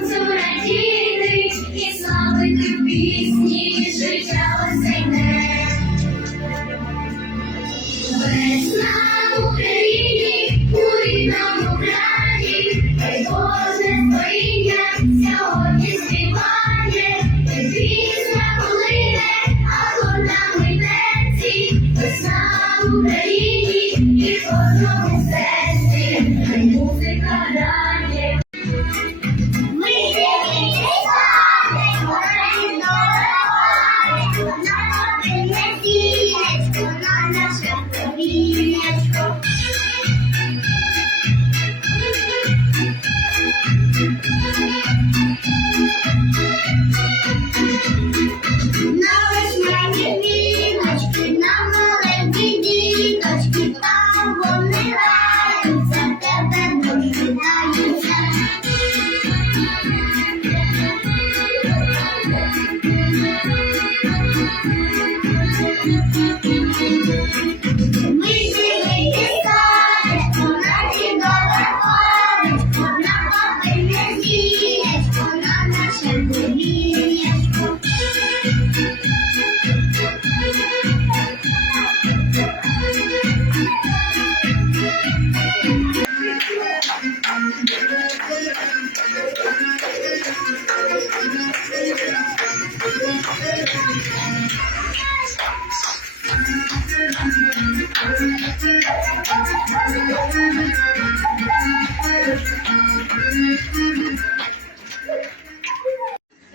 сонцю і славити в пісні життя осяйне. Весна в Україні, у рідному краї, хай Боже сьогодні співає, пісня полине, а горна митеці, весна в Україні і кожному серці,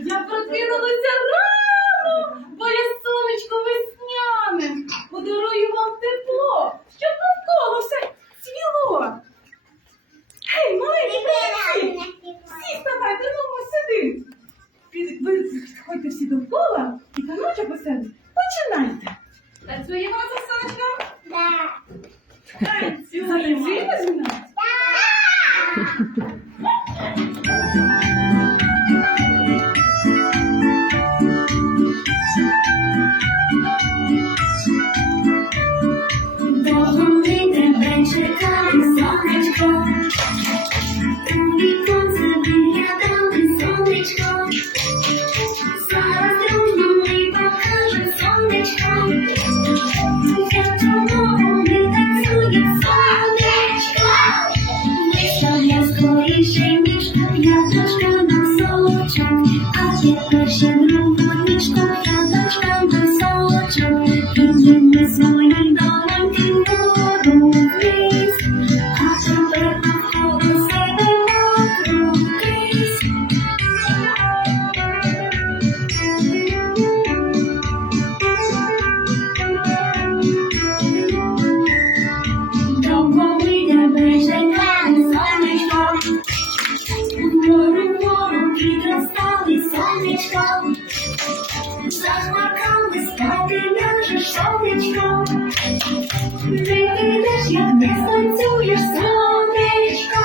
Я прокинулася рано, бо я сонечко весняне. Подарую вам тепло, щоб навколо все цвіло. Гей, маленькі привітки! Всі вставайте, ну ми сидимо. Під- Ви ходьте всі довкола і таночок веселий. Починайте. Танцюємо за сонечко? Танцюємо. Довго ми тебе чекали, сонечко. ściął. Zachłakany stary leżysz słoneczko. Ty też jak nie tańcujesz słoneczko.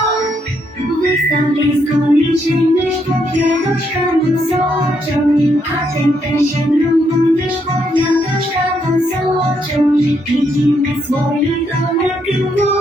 Wystam blisko niczym myśl pod wiadoczką zoczą. A ten ten się drugą wyszła wiadoczką zoczą. Widzimy swoje dobre piwo.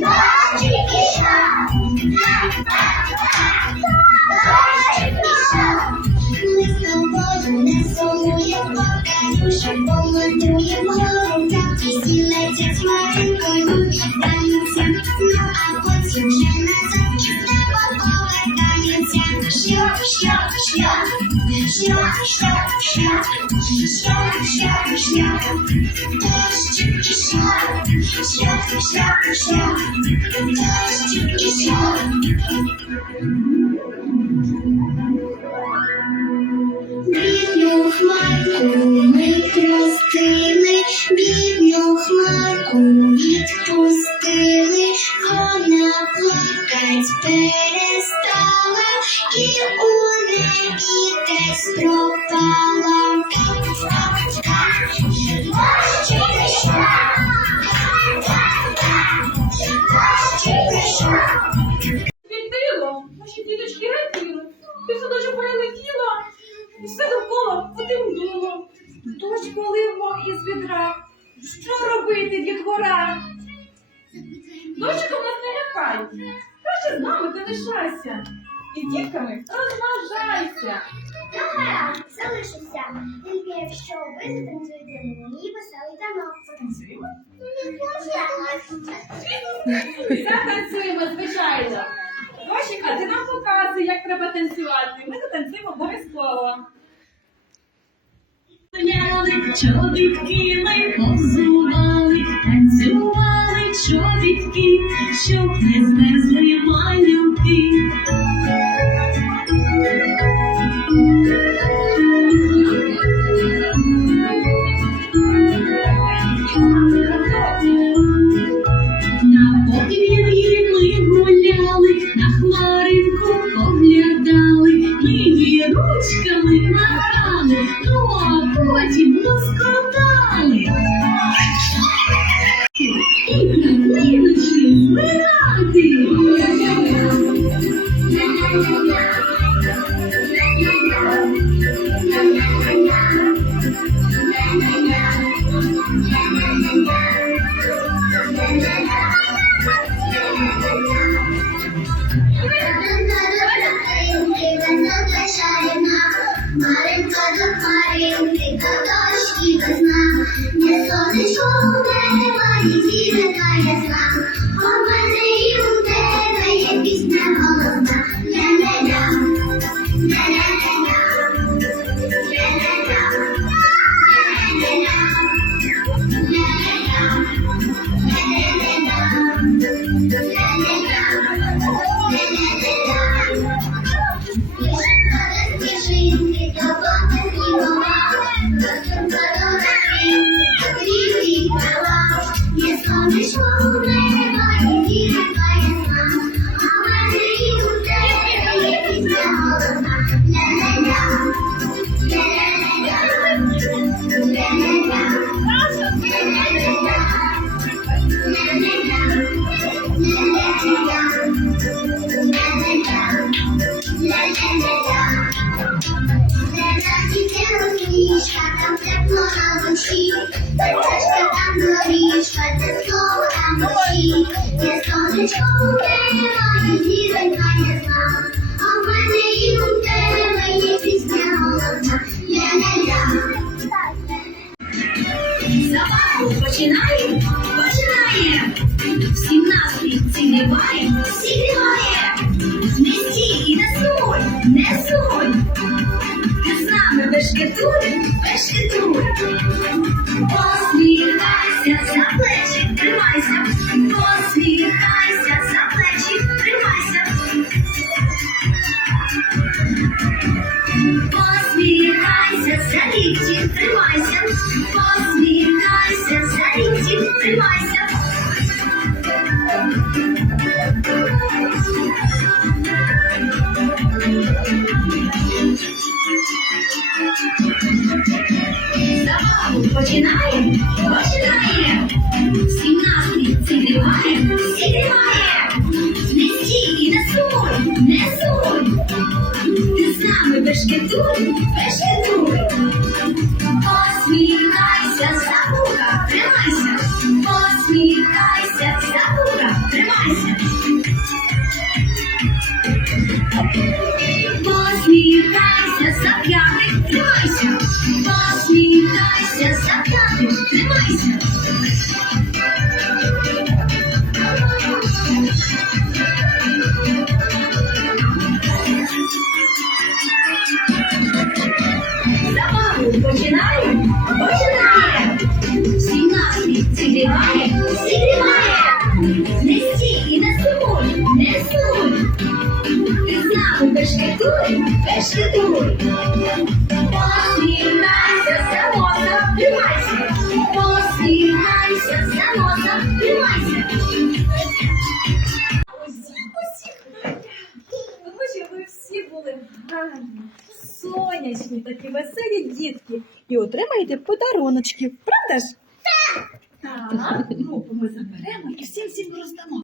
Bye. Полотуємо, так і сілетять маринкою, танцем, а потім вже. Бідну хмарку ми бідну хмарку відпустили. Дощ поливав із відра. Що робити, дітвора? Дощика в нас не лякай. Краще з нами ти лишайся. І дітками розважайся. Добре, залишуся. Тільки якщо ви затанцюєте мені веселий танок. Танцюємо? Так. Затанцюємо, звичайно. Дощика, ти нам показуй, як треба танцювати. Ми затанцюємо обов'язково. Стояли, чобітки ми позували, танцювали чобітки, щоб не змерзли малюки. Лежать ручка, там тепло на душі. Сердечко там доріжка, це слово там душі. Є сонечко у тебе, зіронька ясна. А в мене і у тебе є пісня головна. Ля-ля-ля. Забаву починаємо, починаємо. Всім настрій зігріває, зігріває. Нами бешкетуй, бешкетуй. Посміхайся, за плечі тримайся. Посміхайся, за плечі тримайся. Посміхайся, за лікті не сумуй. Ти з нами бешкетуй, бешкетуй. Нами бешкетуй, бешкетуй. Посміхайся, за носа, тримайся. Посміхайся, за тримайся. Усі, усі. Тому що ви всі були гарні, сонячні, такі веселі дітки. І отримаєте подаруночки, правда ж? Так. Ну, ми заберемо і всім всім роздамо.